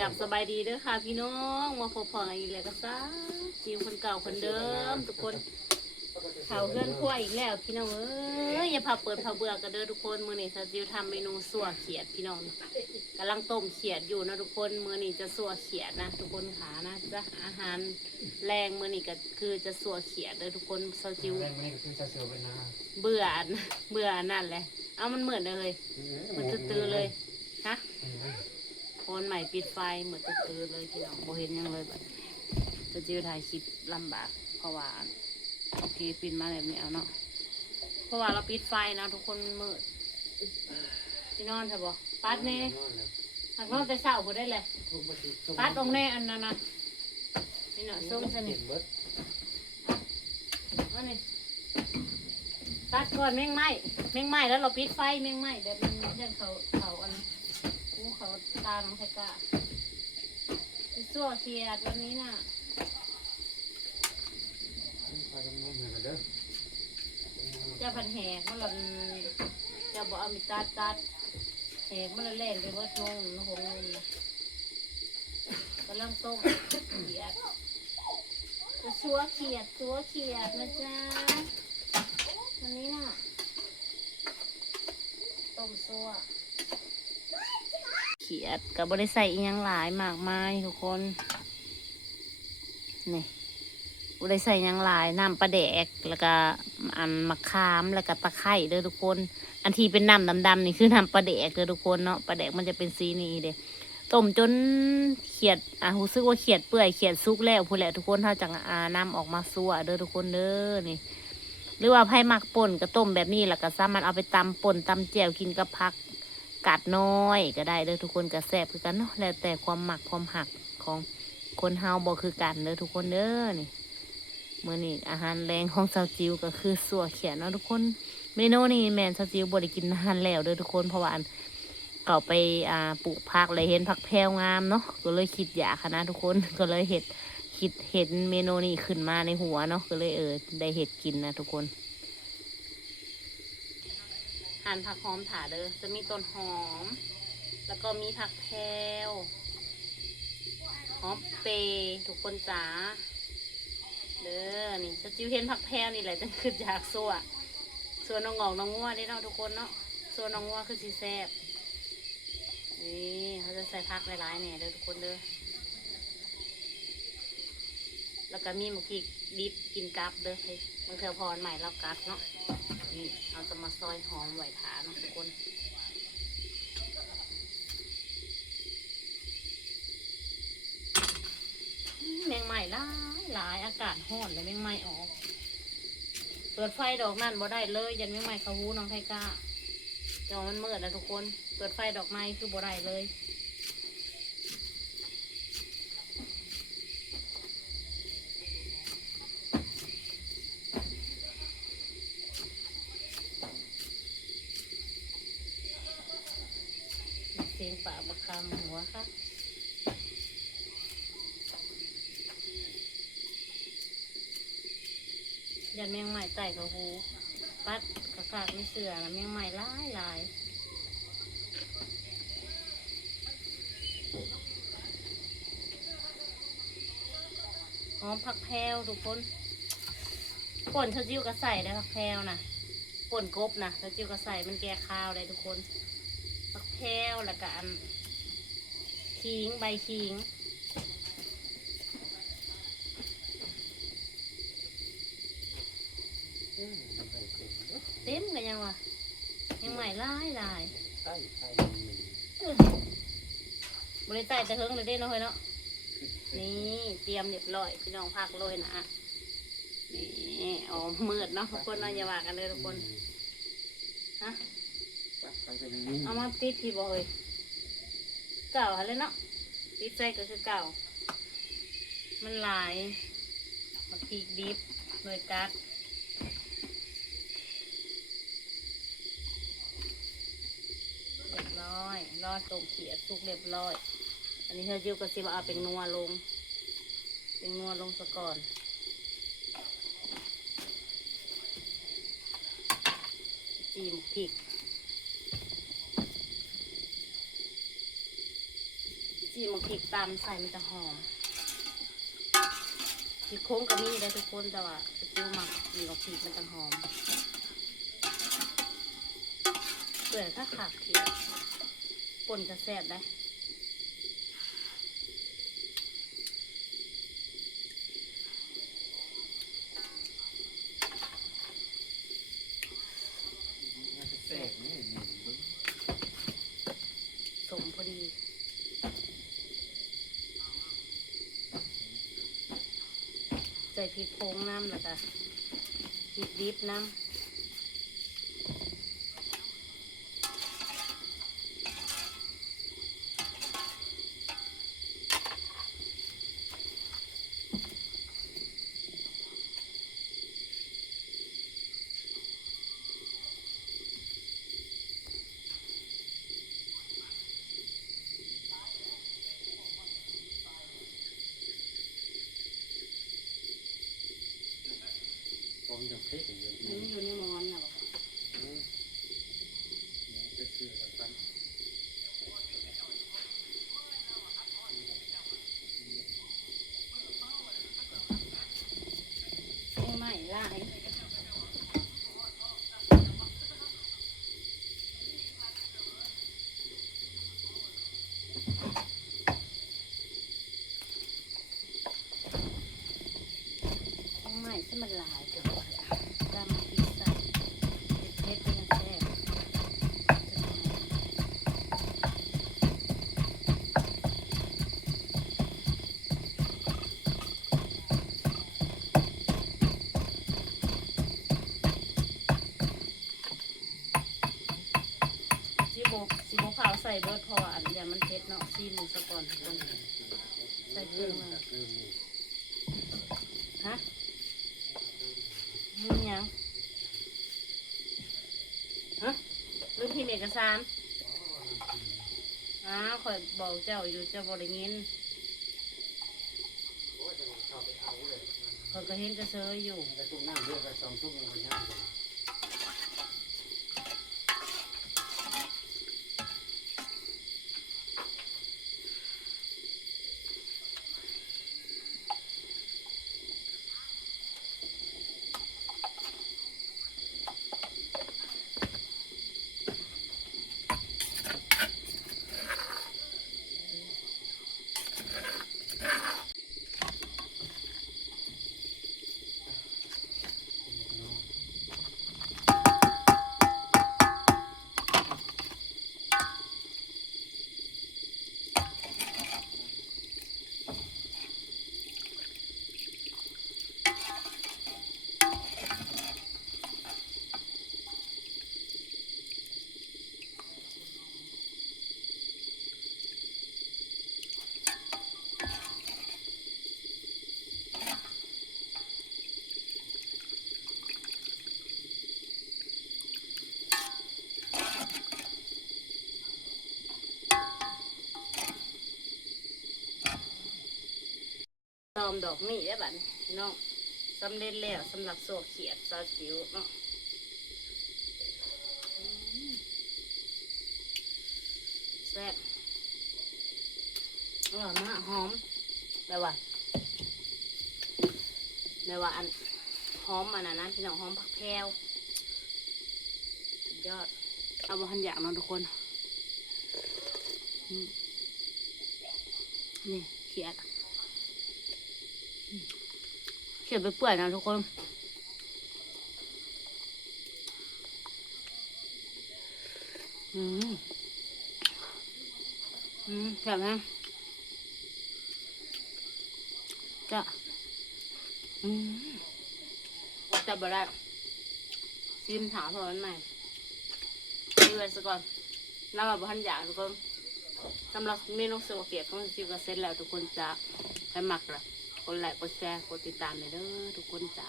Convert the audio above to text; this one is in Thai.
กับสบายดีเด้อค่ะพี่น้องมาพบพอกันอีกแล้วก็ซะจิวคนเก่าคนเดิมทุกคนเขาเพื่อนขั้วอีกแล้วพี่น้องเอ้ยอย่าพาเปิดพาเบื่อกันเด้อทุกคนมื้อนี้ซะจิวทำเมนูสั่วเขียดพี่น้องกำลังต้มเขียดอยู่นะทุกคนมื้อนี้จะสั่วเขียดนะทุกคนขานะจะอาหารแรงมื้อนี้ก็คือจะสั่วเขียดเด้อทุกคนซะจิวแรงมื้อนี้ก็คือจะเสือเป็นนะเบื่อเบื่อนั่นแหละเอามันเหมือนเลยมันตื้อๆเลยฮะคนใหม่ปิดไฟเหมือนตื้อๆเลยพี่น้องโบเห็นยังเลยแบบจะจิ้วถ่ายคลิปลำบากเพราะว่าโอเคปิดมาแบบนี้เอาเนาะเพราะว่าเราปิดไฟนะทุกคนมืดที่นอนใช่ปะปัดเน่หักนอนแต่เช้าบ่ได้เลยปัดตรงแน่อันนั้นนะนี่เนาะส้มสนิทอันนี้ตัดก่อนแมงไม้แล้วเราปิดไฟแมงไม้เดี๋ยวมันยังเขาอันกูเขาตาน้องไทก้าไปซั่วเขียดวันนี้น่ะจะพันแหกมันหล่นจะบอกเอามีตัดแหกมันเล่นไปวัดงงนะหงงนะกำลังต้มเขียดจะซัวเขียดนะจ๊ะวันนี้น่ะต้มซัวเขียดกับบริใส่อีกอย่างหลายมากมายทุกคนนี่บริใส่อย่างหลายน้ำปลาแดกแล้วก็อันมะขามแล้วก็ตะไคร้เด้อทุกคนอันที่เป็นน้ำดำๆนี่คือน้ำปลาแดกเด้อทุกคนเนาะปลาแดกมันจะเป็นสีนี้เด้ต้มจนเขียดรู้สึกว่าเขียดเปื่อยเขียดซุกแล้วพูดแหละทุกคนถ้าจังน้ำออกมาซัวเด้อทุกคนเด้อนี่หรือว่าไผ่หมักป่นก็ต้มแบบนี้แล้วก็สามารถเอาไปตำป่นตำแจ่วกินกับผักกาดน้อยก็ได้เด้อทุกคนก็แซ่บคือกันเนาะแล้วแต่ความหมักความหักของคนเฮาบ่คือกันเด้อทุกคนเด้อนี่มื้อนี้อาหารแรงของสาวจิวก็คือสั่วเขียดเนาะทุกคนเมนูนี้แม่นสาวจิวบ่ได้กินนานแล้วเด้อทุกคนเพราะว่าเขาไปปลูกผักเลยเห็นผักแพรวงามเนาะก็เลยคิดอยากนะทุกคนก็เลยเห็นเมนูนี้ขึ้นมาในหัวเนาะก็เลยได้เห็ดกินนะทุกคนหั่นผักหอมถาเด้อจะมีต้นหอมแล้วก็มีผักแพรวหอมเปรย์ทุกคนจ๋าเด้อนี่จะจิ้วเห็นผักแพรวนี่แหละจะขึ้นอยากส่วนน้องงอกน้องงัวได้เนาะทุกคนเนาะส่วนน้องงัวคือสีแซ่บนี่เขาจะใส่ผักหลายๆเนี่ยเด้อทุกคนเด้อแล้วก็มีหมูพริกดิบกินกับเด้อเฮ้ยมันเธอพรใหม่เรากัดเนาะนี่เราจะมาซอยหอมไหวถาเนาะทุกคนแมงใหม่หลายอากาศร้อนเลยแมงใหม่ออกเปิดไฟดอกนั่นบ่ได้เลยยันแมงใหม่เขาหูน้องไทก้าจอมันมืดนะทุกคนเปิดไฟดอกไม้คือบ่ได้เลยเสียงป่าบะคำหัวค่ะยันแมงใหม่ไต่เขาหูปัดกระกากไม่เสือนะแมงใหม่หลายหอมผักแพรวทุกคนป่นเธอจิ้วกระใส่ได้ผักแพรวนะป่นกบนะเธอจิ้วกระใส่มันแก่ข้าวได้ทุกคนผักแพรวแล้วก็ขิงใบขิงเต็มกันยังวะยังใหม่หลายบริใต้แต่เฮิงเลยได้เนาะเฮ้ยเนาะนี่เตรียมเรียบร้อยพี่น้องพักโรยนะนี่อ๋อมืดเนาะทุกคนเราอย่าว่ากันเลยทุกคนฮะเอามาติดพี่บอยเก่าอะไรเนาะติดใจก็คือเก่ามันหลายมาพริกดิบเลยกัดเรียบร้อยรอต้มเขียดสุกเรียบร้อยอันนี้เธอจิ้วก็สิว่าเอาเป็นนัวลงซะก่อนจิ้มพริก สีหมกพริกตามใส่มันจะหอมพริกโค้งก็มีได้ทุกคนแต่ว่าจิ้วหมักมีกับพริกมันจะหอมเปื่อยถ้าขาดเขียวป่นจะแซ่บได้สมพอดีใส่พริกโค้งน้ำแล้วก็พริกดิบน้ำผมจะพลิกอย่างเดียว มันอยู่ในมอนนะบอกจะซื้อกันกัน ไม่ไล่ไม่ใช่มันลายเดี๋ยวดำปีศาจเพชรเป็นแซ่บซีโมขาวใส่เบิร์ดพออันอย่างมันเพชรเนาะซีมือสะก่อนคนใส่เครื่องมาฮะมึงยังฮะลืมพิมพ์เอกสารคอยบอกเจ้าอยู่เจ้าบริเงินคอยก็เห็นกระเซยอยู่ กระตุ้งน้ำเลือดกระซองตุ้งมันย่างเลยตอมดอกนี่ได้บัดนี้น้องสำเร็จแล้วสำหรับโซ่เขียดซาซิวเนาะแซ่บอร่อยมากหอมแบบว่าอันหอมอันนั้นนะพี่น้องหอมผักแพรวสุดยอดเอาบะฮันอยากเนาะทุกคนนี่เขียดไปเปื่อยนะทุกคนแซ่บไหมจะจับบ่ได้ซิมถามพอมันใหม่ดีไว้ซะก่อนแล้วแบบพันอยากทุกคนสำหรับเมนูโซเกียของซิมก็เสร็จแล้วทุกคนจะไปหมักละกดไลค์กดแชร์กดติดตามเลยเด้อทุกคนจ้า